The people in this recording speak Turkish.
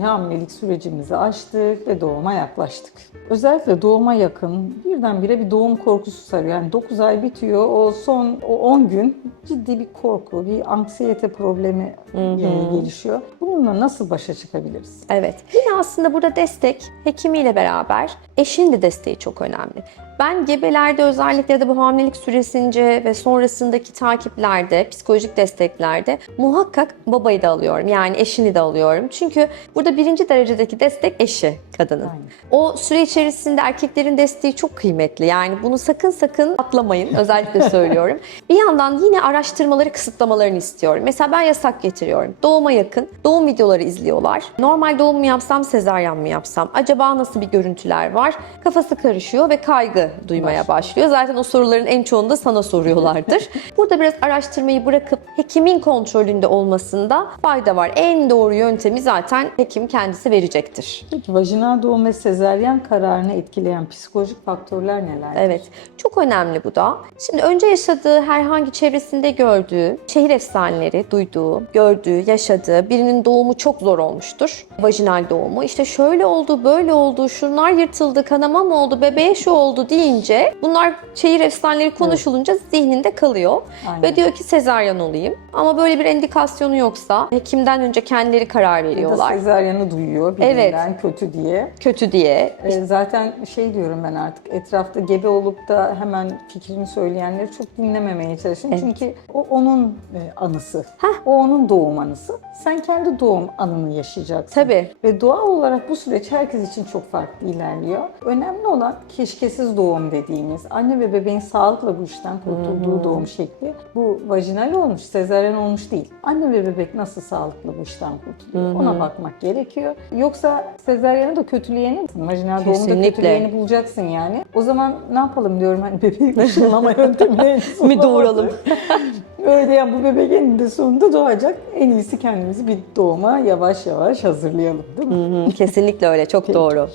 Hamilelik sürecimizi açtık ve doğuma yaklaştık. Özellikle doğuma yakın birdenbire bir doğum korkusu sarıyor. Yani 9 ay bitiyor, o son o 10 gün ciddi bir korku, bir anksiyete problemi e, gelişiyor. Bununla nasıl başa çıkabiliriz? Evet. Yine aslında burada destek hekimiyle beraber eşin de desteği çok önemli. Ben gebelerde özellikle de bu hamilelik süresince ve sonrasındaki takiplerde, psikolojik desteklerde muhakkak babayı da alıyorum. Yani eşini de alıyorum. Çünkü burada birinci derecedeki destek eşi kadının. Aynen. O süre içerisinde erkeklerin desteği çok kıymetli. Yani bunu sakın sakın atlamayın. Özellikle söylüyorum. Bir yandan yine araştırmaları kısıtlamalarını istiyorum. Mesela ben yasak getiriyorum. Doğuma yakın doğum videoları izliyorlar. Normal doğum mu yapsam, sezaryen mi yapsam? Acaba nasıl bir görüntüler var? Kafası karışıyor ve kaygı duymaya başlıyor. Zaten o soruların en çoğunu da sana soruyorlardır. Burada biraz araştırmayı bırakıp hekimin kontrolünde olmasında fayda var. En doğru yöntemi zaten hekim kendisi verecektir. Peki vajinal doğum ve sezeryen kararını etkileyen psikolojik faktörler neler? Evet, çok önemli bu da. Şimdi önce yaşadığı, herhangi çevresinde gördüğü, şehir efsaneleri duyduğu, gördüğü, yaşadığı birinin doğumu çok zor olmuştur. Vajinal doğumu. İşte şöyle oldu, böyle oldu, şunlar yırtıldı, kanama mı oldu, bebeğe şu oldu deyince bunlar şehir efsaneleri konuşulunca zihninde kalıyor. Aynen. Ve diyor ki sezaryen olayım. Ama böyle bir indikasyonu yoksa hekimden önce kendileri karar Ya da veriyorlar. sezaryanı duyuyor birinden kötü diye. Kötü diye. Ee, Zaten şey diyorum ben artık etrafta gebe olup da hemen fikrini söyleyenleri çok dinlememeye çalışın. Evet. Çünkü o onun e, anısı. O onun doğum anısı. Sen kendi doğum anını yaşayacaksın. Tabii. Ve doğal olarak bu süreç herkes için çok farklı ilerliyor. Önemli olan keşkesiz doğum dediğimiz, anne ve bebeğin sağlıkla bu işten kurtulduğu doğum şekli. Bu vajinal olmuş, sezaryen olmuş değil. Anne ve bebek nasıl sağlıklı bu işten kurtuluyor? Ona bakmak gerekiyor. Yoksa sezaryanı da kötüleyeni, vajinal Kesinlikle. kötüleyeni bulacaksın yani. O zaman ne yapalım diyorum hani bebeği ışınlama yöntemine Mi doğuralım? Öyle yani bu bebek eninde sonunda doğacak. En iyisi kendimizi bir doğuma yavaş yavaş hazırlayalım değil mi? Hı hı, Kesinlikle öyle, çok doğru.